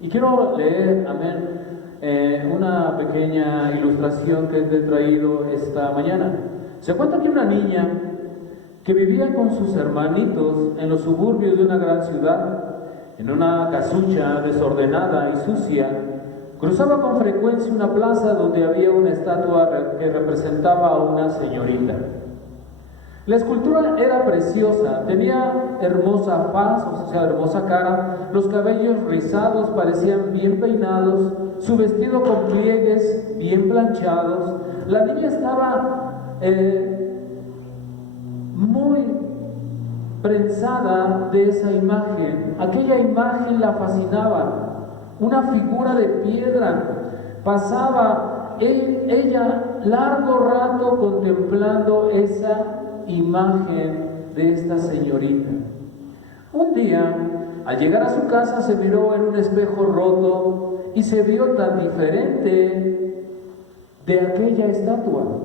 Y quiero leer, amén, una pequeña ilustración que te he traído esta mañana. Se cuenta que una niña que vivía con sus hermanitos en los suburbios de una gran ciudad, en una casucha desordenada y sucia, cruzaba con frecuencia una plaza donde había una estatua que representaba a una señorita. La escultura era preciosa, tenía hermosa faz, o sea, hermosa cara, los cabellos rizados parecían bien peinados, su vestido con pliegues bien planchados. La niña estaba muy prensada de esa imagen. Aquella imagen la fascinaba, una figura de piedra. Pasaba ella largo rato contemplando esa imagen de esta señorita. Un día, al llegar a su casa, se miró en un espejo roto y se vio tan diferente de aquella estatua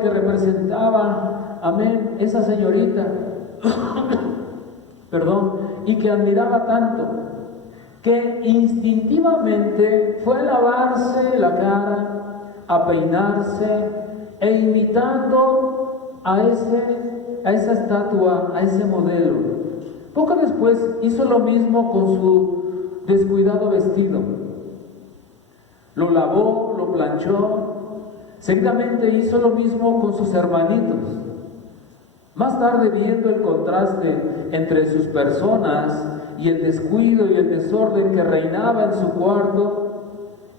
que representaba, amén, esa señorita, perdón, y que admiraba tanto, que instintivamente fue a lavarse la cara, a peinarse, e imitando a esa estatua, a ese modelo. Poco después hizo lo mismo con su descuidado vestido. Lo lavó, lo planchó. Seguidamente hizo lo mismo con sus hermanitos. Más tarde, viendo el contraste entre sus personas y el descuido y el desorden que reinaba en su cuarto,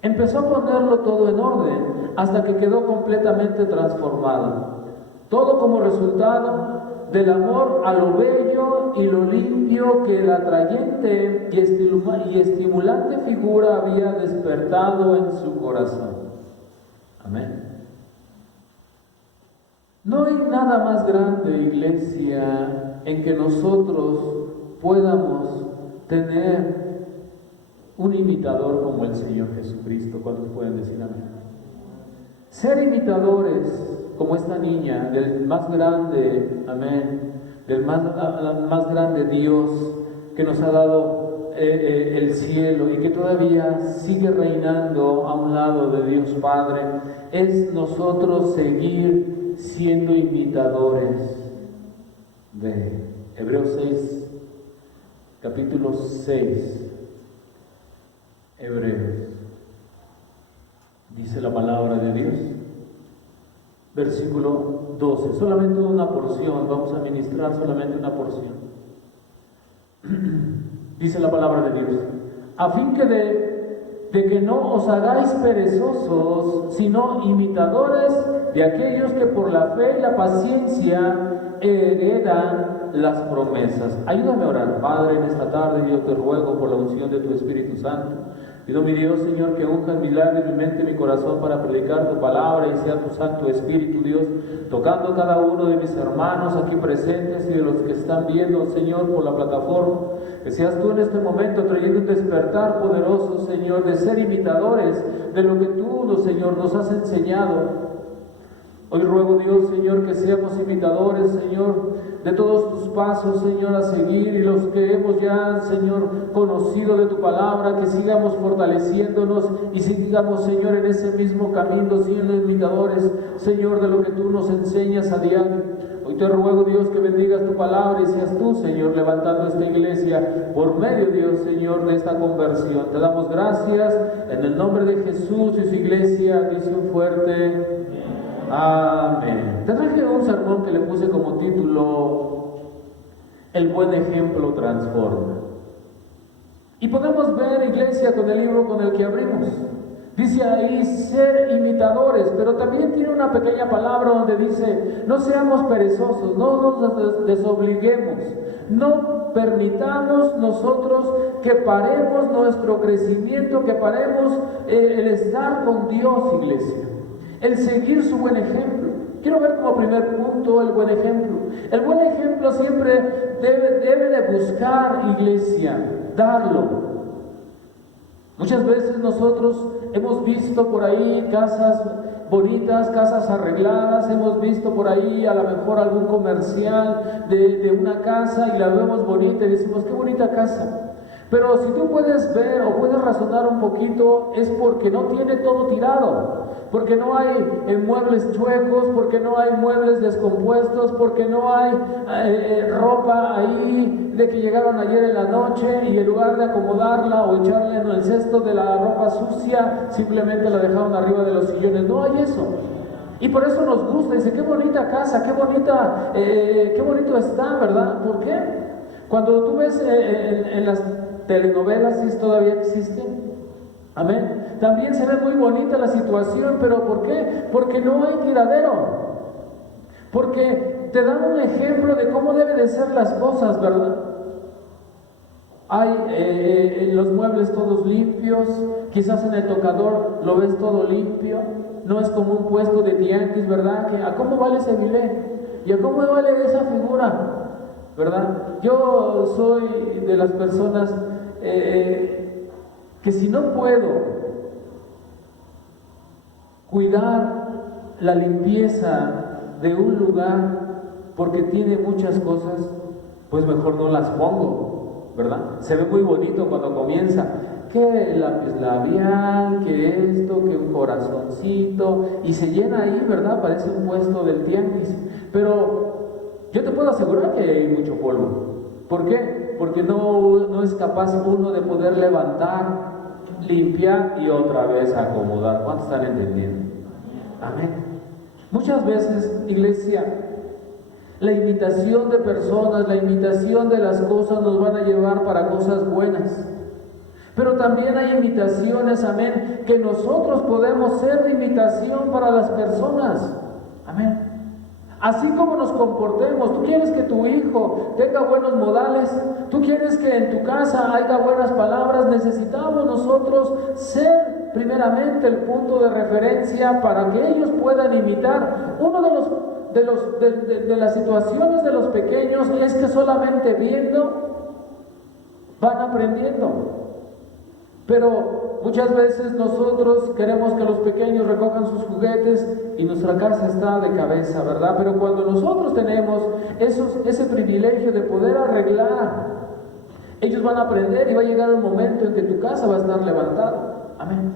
empezó a ponerlo todo en orden hasta que quedó completamente transformado. Todo como resultado del amor a lo bello y lo limpio que la atrayente y estimulante figura había despertado en su corazón. Amén. No hay nada más grande, iglesia, en que nosotros podamos tener un imitador como el Señor Jesucristo. ¿Cuántos pueden decir amén? Ser imitadores como esta niña del más grande, amén, del más grande Dios que nos ha dado el cielo y que todavía sigue reinando a un lado de Dios Padre, es nosotros seguir siendo imitadores de Hebreos 6, capítulo 6. Hebreos, dice la palabra de Dios, versículo 12, solamente una porción, vamos a ministrar solamente una porción. Dice la palabra de Dios, a fin que de que no os hagáis perezosos, sino imitadores de aquellos que por la fe y la paciencia heredan las promesas. Ayúdame a orar, Padre, en esta tarde. Yo te ruego por la unción de tu Espíritu Santo. Pido, mi Dios, Señor, que unjas mi labio, mi mente, mi corazón para predicar tu palabra, y sea tu Santo Espíritu, Dios, tocando cada uno de mis hermanos aquí presentes y de los que están viendo, Señor, por la plataforma. Que seas tú en este momento trayendo un despertar poderoso, Señor, de ser imitadores de lo que tú, Señor, nos has enseñado. Hoy ruego, Dios, Señor, que seamos imitadores, Señor, de todos tus pasos, Señor, a seguir, y los que hemos ya, Señor, conocido de tu palabra, que sigamos fortaleciéndonos y sigamos, Señor, en ese mismo camino, siendo imitadores, Señor, de lo que tú nos enseñas a diario. Hoy te ruego, Dios, que bendigas tu palabra y seas tú, Señor, levantando esta iglesia por medio, Dios, Señor, de esta conversión. Te damos gracias en el nombre de Jesús y su iglesia. Dice un fuerte amén. Te traje un sermón que le puse como título: El buen ejemplo transforma. Y podemos ver, iglesia, con el libro con el que abrimos. Dice ahí ser imitadores, pero también tiene una pequeña palabra donde dice: no seamos perezosos, no nos desobliguemos, no permitamos nosotros que paremos nuestro crecimiento, que paremos el estar con Dios, iglesia, el seguir su buen ejemplo. Quiero ver como primer punto el buen ejemplo. El buen ejemplo siempre debe de buscar, iglesia, darlo. Muchas veces nosotros hemos visto por ahí casas bonitas, casas arregladas, hemos visto por ahí a lo mejor algún comercial de una casa y la vemos bonita y decimos: qué bonita casa. Pero si tú puedes ver o puedes razonar un poquito, es porque no tiene todo tirado, porque no hay muebles chuecos, porque no hay muebles descompuestos, porque no hay ropa ahí de que llegaron ayer en la noche y en lugar de acomodarla o echarla en el cesto de la ropa sucia, simplemente la dejaron arriba de los sillones. No hay eso. Y por eso nos gusta, dice, qué bonita casa, qué bonito está, ¿verdad? ¿Por qué? Cuando tú ves en las telenovelas, si todavía existen, amén, también se ve muy bonita la situación, pero ¿por qué? Porque no hay tiradero, porque te dan un ejemplo de cómo deben de ser las cosas, ¿verdad? Hay los muebles todos limpios, quizás en el tocador lo ves todo limpio, no es como un puesto de tianguis, ¿verdad? Que ¿a cómo vale ese bilé? ¿Y a cómo vale esa figura? ¿Verdad? Yo soy de las personas que si no puedo cuidar la limpieza de un lugar porque tiene muchas cosas, pues mejor no las pongo, ¿verdad? Se ve muy bonito cuando comienza, que el lápiz labial, que esto, que un corazoncito, y se llena ahí, ¿verdad? Parece un puesto del tianguis, pero yo te puedo asegurar que hay mucho polvo. ¿Por qué? Porque no es capaz uno de poder levantar, limpiar y otra vez acomodar. ¿Cuántos están entendiendo? Amén. Muchas veces, iglesia, la imitación de personas, la imitación de las cosas nos van a llevar para cosas buenas. Pero también hay imitaciones, amén, que nosotros podemos ser de imitación para las personas. Amén. Así como nos comportemos, tú quieres que tu hijo tenga buenos modales, tú quieres que en tu casa haya buenas palabras, necesitamos nosotros ser primeramente el punto de referencia para que ellos puedan imitar. Uno de las situaciones de los pequeños es que solamente viendo van aprendiendo. Pero muchas veces nosotros queremos que los pequeños recojan sus juguetes y nuestra casa está de cabeza, ¿verdad? Pero cuando nosotros tenemos ese privilegio de poder arreglar, ellos van a aprender y va a llegar un momento en que tu casa va a estar levantada. Amén.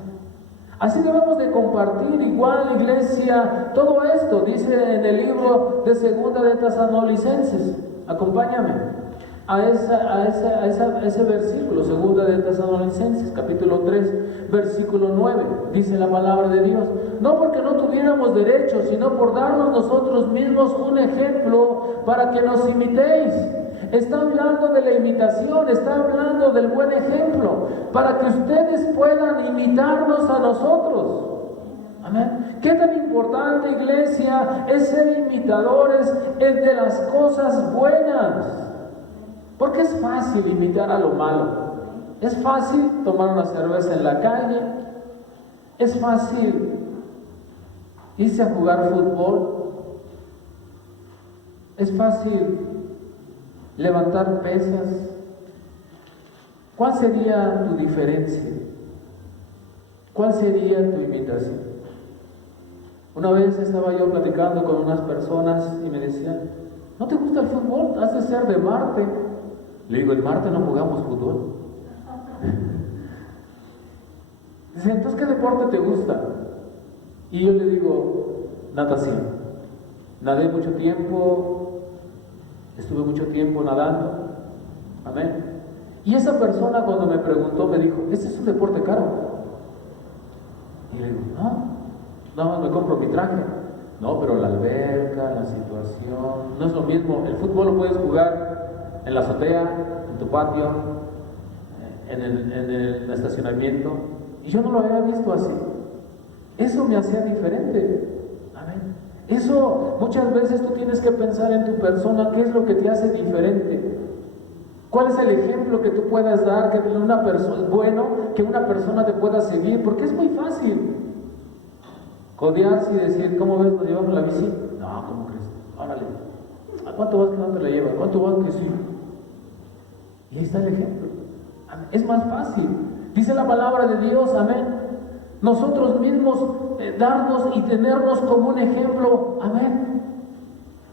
Así debemos de compartir igual, iglesia, todo esto, dice en el libro de Segunda de Tesalonicenses. Acompáñame a ese versículo, Segunda de Tesalonicenses, capítulo 3, versículo 9, dice la palabra de Dios, no porque no tuviéramos derecho, sino por darnos nosotros mismos un ejemplo para que nos imitéis. Está hablando de la imitación, está hablando del buen ejemplo, para que ustedes puedan imitarnos a nosotros. Amén. ¿Qué tan importante, iglesia, es ser imitadores de las cosas buenas? Porque es fácil imitar a lo malo. Es fácil tomar una cerveza en la calle. Es fácil irse a jugar fútbol. Es fácil levantar pesas. ¿Cuál sería tu diferencia? ¿Cuál sería tu imitación? Una vez estaba yo platicando con unas personas y me decían, ¿no te gusta el fútbol? Has de ser de Marte. Le digo, en Marte no jugamos fútbol. Dice, entonces, ¿qué deporte te gusta? Y yo le digo, natación. Nadé mucho tiempo, estuve mucho tiempo nadando. Amén. Y esa persona cuando me preguntó me dijo, ¿ese es un deporte caro? Y le digo, no, nada más me compro mi traje. No, pero la alberca, la situación, no es lo mismo. El fútbol lo puedes jugar en la azotea, en tu patio, en el estacionamiento. Y yo no lo había visto así. Eso me hacía diferente. Amén. Eso muchas veces tú tienes que pensar en tu persona, qué es lo que te hace diferente. ¿Cuál es el ejemplo que tú puedas dar que una persona, bueno, que una persona te pueda seguir? Porque es muy fácil codearse y decir, ¿cómo ves? ¿Nos llevamos la bici? No, ¿cómo crees? Órale. ¿A cuánto vas que no te la llevas? ¿Cuánto vas que sí? Y ahí está el ejemplo. Es más fácil. Dice la palabra de Dios, amén. Nosotros mismos darnos y tenernos como un ejemplo, amén.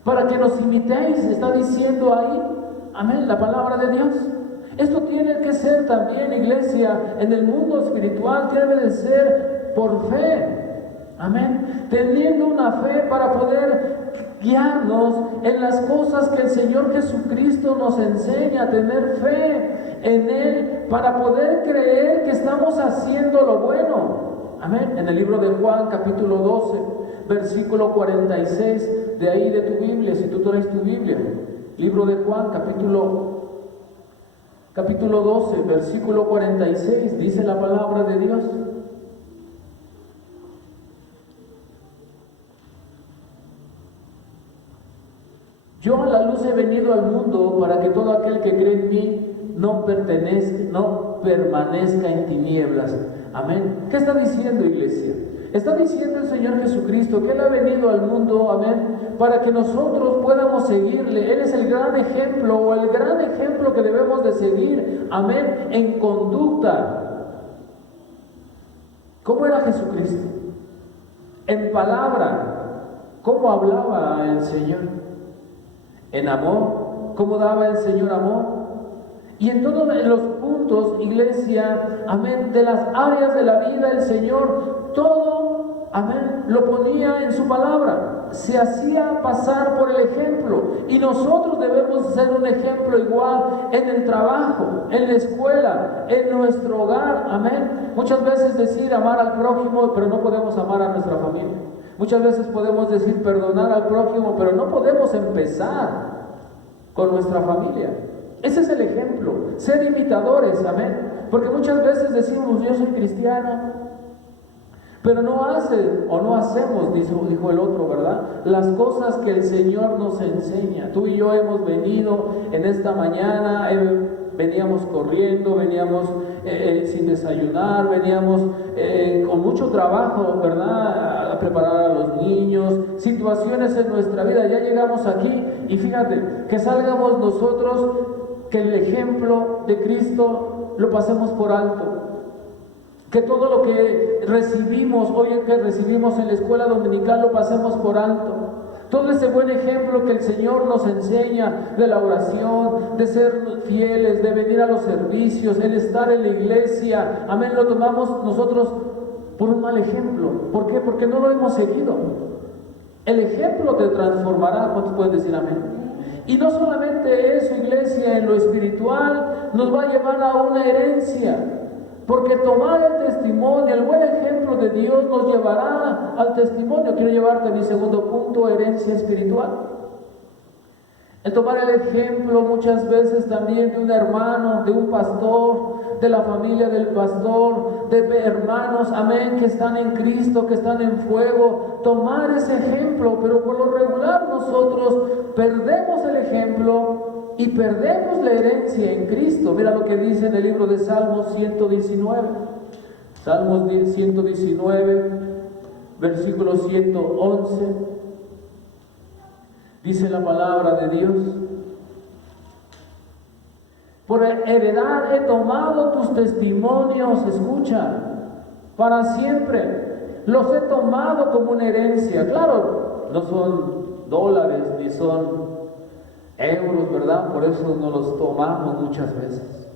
Para que nos imitéis, está diciendo ahí, amén, la palabra de Dios. Esto tiene que ser también, iglesia, en el mundo espiritual, debe de ser por fe. Amén. Teniendo una fe para poder guiarnos en las cosas que el Señor Jesucristo nos enseña, tener fe en Él para poder creer que estamos haciendo lo bueno. Amén. En el libro de Juan, capítulo 12, versículo 46, de ahí de tu Biblia, si tú traes tu Biblia. Libro de Juan, capítulo 12, versículo 46, dice la palabra de Dios. Yo a la luz he venido al mundo para que todo aquel que cree en mí no permanezca en tinieblas. Amén. ¿Qué está diciendo, iglesia? Está diciendo el Señor Jesucristo que Él ha venido al mundo, amén, para que nosotros podamos seguirle. Él es el gran ejemplo, o el gran ejemplo que debemos de seguir, amén, en conducta. ¿Cómo era Jesucristo? En palabra, ¿cómo hablaba el Señor? En amor, ¿cómo daba el Señor amor? Y en todos los puntos, iglesia, amén, de las áreas de la vida, el Señor, todo, amén, lo ponía en su palabra. Se hacía pasar por el ejemplo. Y nosotros debemos ser un ejemplo igual en el trabajo, en la escuela, en nuestro hogar, amén. Muchas veces decir amar al prójimo, pero no podemos amar a nuestra familia. Muchas veces podemos decir perdonar al prójimo, pero no podemos empezar con nuestra familia. Ese es el ejemplo, ser imitadores, amén. Porque muchas veces decimos, yo soy cristiano, pero no hacen o no hacemos, dijo el otro, ¿verdad? Las cosas que el Señor nos enseña. Tú y yo hemos venido en esta mañana, veníamos corriendo, veníamos sin desayunar, veníamos con mucho trabajo, ¿verdad? A preparar a los niños, situaciones en nuestra vida. Ya llegamos aquí y fíjate, que salgamos nosotros, que el ejemplo de Cristo lo pasemos por alto. Que todo lo que recibimos, hoy que recibimos en la escuela dominical, lo pasemos por alto. Todo ese buen ejemplo que el Señor nos enseña de la oración, de ser fieles, de venir a los servicios, el estar en la iglesia, amén, lo tomamos nosotros por un mal ejemplo. ¿Por qué? Porque no lo hemos seguido. El ejemplo te transformará. ¿Cuántos pueden decir amén? Y no solamente eso, iglesia, en lo espiritual nos va a llevar a una herencia. Porque tomar el testimonio, el buen ejemplo de Dios nos llevará al testimonio. Quiero llevarte a mi segundo punto, herencia espiritual. El tomar el ejemplo muchas veces también de un hermano, de un pastor, de la familia del pastor, de hermanos, amén, que están en Cristo, que están en fuego. Tomar ese ejemplo, pero por lo regular nosotros perdemos el ejemplo y perdemos la herencia en Cristo. Mira lo que dice en el libro de Salmos 119. Salmos 119, versículo 111. Dice la palabra de Dios: por heredad he tomado tus testimonios, escucha, para siempre. Los he tomado como una herencia. Claro, no son dólares ni son euros, ¿verdad? Por eso no los tomamos muchas veces.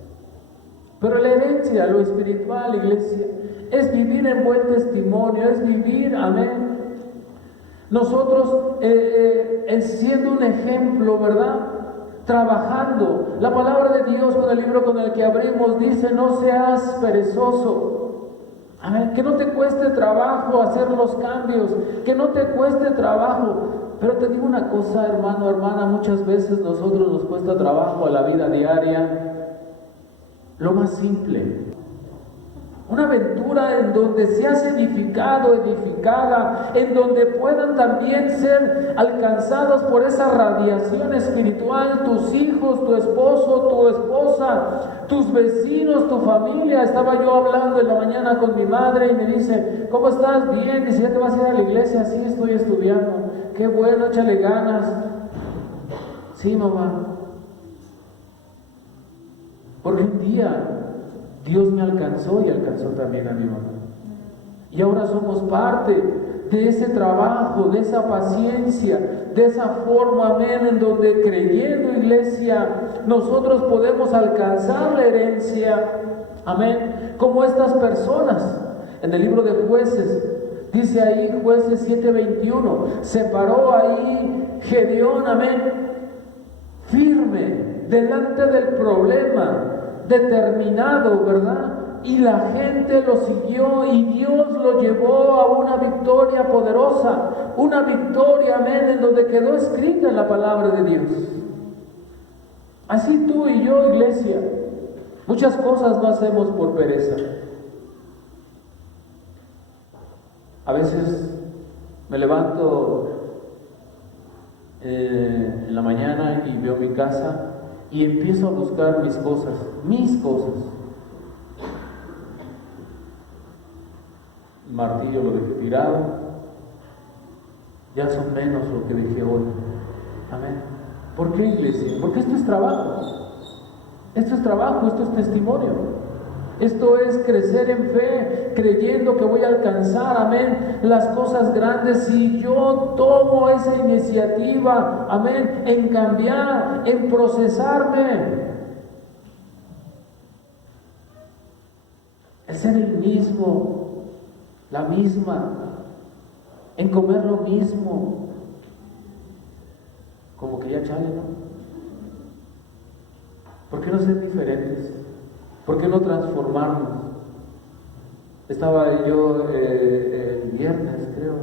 Pero la herencia, lo espiritual, iglesia, es vivir en buen testimonio, es vivir, amén. Nosotros siendo un ejemplo, ¿verdad? Trabajando. La palabra de Dios, con el libro con el que abrimos, dice: no seas perezoso. Amén. Que no te cueste trabajo hacer los cambios, que no te cueste trabajo. Pero te digo una cosa, hermano, hermana, muchas veces nosotros nos cuesta trabajo a la vida diaria lo más simple. Una aventura en donde seas edificado, edificada, en donde puedan también ser alcanzados por esa radiación espiritual tus hijos, tu esposo, tu esposa, tus vecinos, tu familia. Estaba yo hablando en la mañana con mi madre y me dice: ¿cómo estás? Bien. Dice: ¿ya te vas a ir a la iglesia? Sí, estoy estudiando. Qué bueno, échale ganas. Sí, mamá. Porque un día Dios me alcanzó y alcanzó también a mi mamá. Y ahora somos parte de ese trabajo, de esa paciencia, de esa forma, amén, en donde creyendo, iglesia, nosotros podemos alcanzar la herencia, amén, como estas personas. En el libro de Jueces, dice ahí, Jueces 7:21, se paró ahí Gedeón, amén, firme, delante del problema, determinado, ¿verdad? Y la gente lo siguió y Dios lo llevó a una victoria poderosa, una victoria, amén, en donde quedó escrita en la palabra de Dios. Así tú y yo, iglesia, muchas cosas no hacemos por pereza. A veces me levanto en la mañana y veo mi casa y empiezo a buscar mis cosas. El martillo lo dejé tirado, ya son menos lo que dejé hoy. Amén. ¿Por qué, iglesia? Porque esto es trabajo. Esto es trabajo, esto es testimonio. Esto es crecer en fe, creyendo que voy a alcanzar, amén, las cosas grandes. Si yo tomo esa iniciativa, amén, en cambiar, en procesarme, en ser el mismo, la misma, en comer lo mismo, como que ya chale, ¿no? ¿Por qué no ser diferentes? ¿Por qué no transformarnos? Estaba yo el viernes, creo,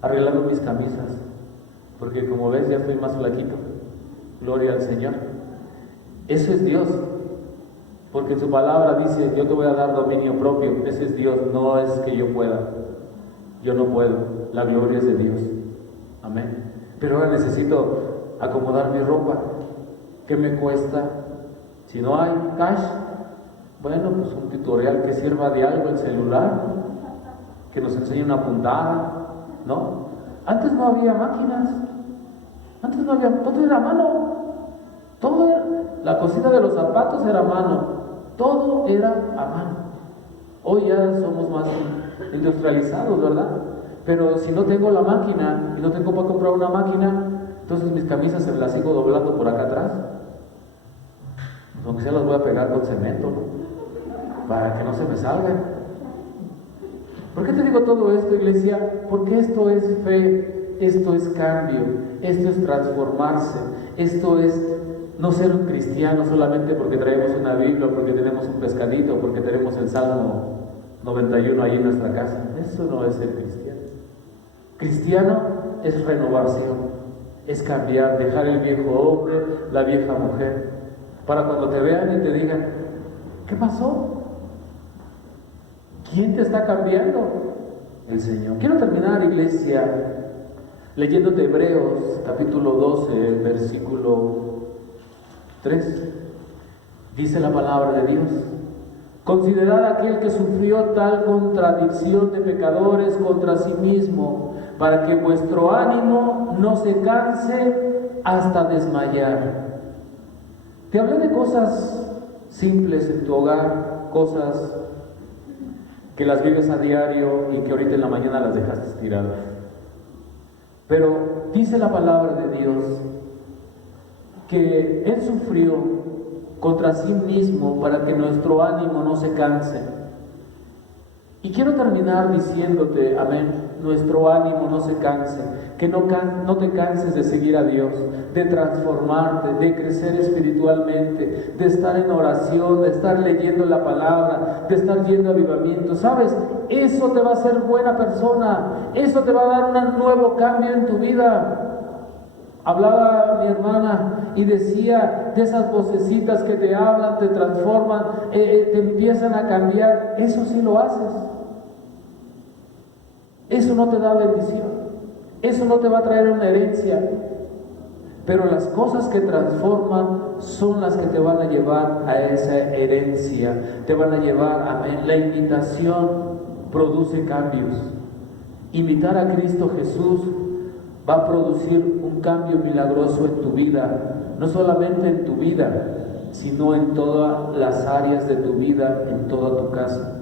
arreglando mis camisas, porque como ves ya estoy más flaquito. Gloria al Señor. Eso es Dios, porque en su palabra dice, yo te voy a dar dominio propio. Ese es Dios, no es que yo pueda. Yo no puedo, la gloria es de Dios. Amén. Pero ahora necesito acomodar mi ropa. ¿Qué me cuesta? Si no hay cash, bueno, pues un tutorial que sirva de algo, el celular, que nos enseñe una puntada, ¿no? Antes no había máquinas, antes no había, todo era a mano, todo era, la cosita de los zapatos era a mano, todo era a mano. Hoy ya somos más industrializados, ¿verdad? Pero si no tengo la máquina y no tengo para comprar una máquina, entonces mis camisas se las sigo doblando por acá atrás. Aunque sea las voy a pegar con cemento, ¿no? Para que no se me salgan. ¿Por qué te digo todo esto, iglesia? Porque esto es fe, esto es cambio, esto es transformarse, esto es no ser un cristiano solamente porque traemos una Biblia, porque tenemos un pescadito, porque tenemos el Salmo 91 ahí en nuestra casa. Eso no es ser cristiano. Cristiano es renovación, es cambiar, dejar el viejo hombre, la vieja mujer, para cuando te vean y te digan, ¿qué pasó? ¿Quién te está cambiando? El Señor. Quiero terminar, iglesia, leyéndote Hebreos, capítulo 12, versículo 3. Dice la palabra de Dios: considerad a aquel que sufrió tal contradicción de pecadores contra sí mismo, para que vuestro ánimo no se canse hasta desmayar. Te hablé de cosas simples en tu hogar, cosas que las vives a diario y que ahorita en la mañana las dejaste tiradas. Pero dice la palabra de Dios que Él sufrió contra sí mismo para que nuestro ánimo no se canse. Y quiero terminar diciéndote, amén, nuestro ánimo no se canse, que no te canses de seguir a Dios, de transformarte, de crecer espiritualmente, de estar en oración, de estar leyendo la palabra, de estar yendo a avivamiento. ¿Sabes? Eso te va a hacer buena persona, eso te va a dar un nuevo cambio en tu vida. Hablaba mi hermana y decía de esas vocecitas que te hablan, te transforman, te empiezan a cambiar. Eso sí lo haces. Eso no te da bendición, eso no te va a traer una herencia, pero las cosas que transforman son las que te van a llevar a esa herencia, te van a llevar, amén. La imitación produce cambios. Imitar a Cristo Jesús va a producir un cambio milagroso en tu vida, no solamente en tu vida, sino en todas las áreas de tu vida, en toda tu casa.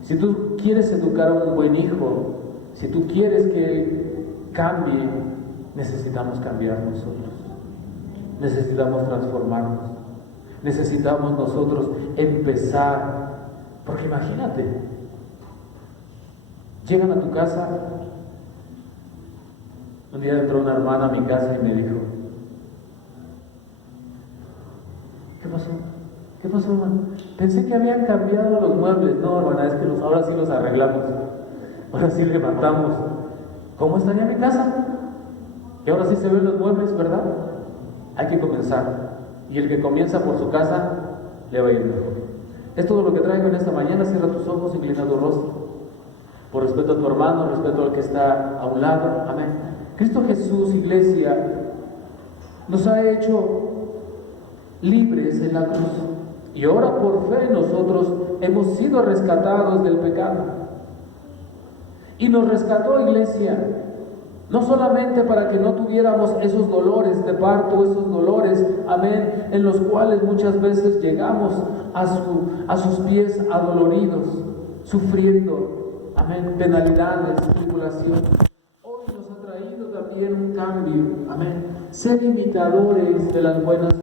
Si tú quieres educar a un buen hijo, Si tú quieres que cambie, necesitamos cambiar nosotros. Necesitamos transformarnos. Necesitamos nosotros empezar. Porque imagínate, llegan a tu casa. Un día entró una hermana a mi casa y me dijo: ¿qué pasó? ¿Qué pasó, hermano? Pensé que habían cambiado los muebles. No, hermana, es que ahora sí los arreglamos. Ahora sí levantamos. ¿Cómo estaría mi casa? Y ahora sí se ven los muebles, ¿verdad? Hay que comenzar. Y el que comienza por su casa, le va a ir mejor. Es todo lo que traigo en esta mañana. Cierra tus ojos, inclina tu rostro. Por respeto a tu hermano, respeto al que está a un lado. Amén. Cristo Jesús, iglesia, nos ha hecho libres en la cruz. Y ahora por fe nosotros hemos sido rescatados del pecado. Y nos rescató, iglesia, no solamente para que no tuviéramos esos dolores de parto, esos dolores, amén, en los cuales muchas veces llegamos a sus pies adoloridos, sufriendo, amén, penalidades, tribulación. Hoy nos ha traído también un cambio, amén, ser imitadores de las buenas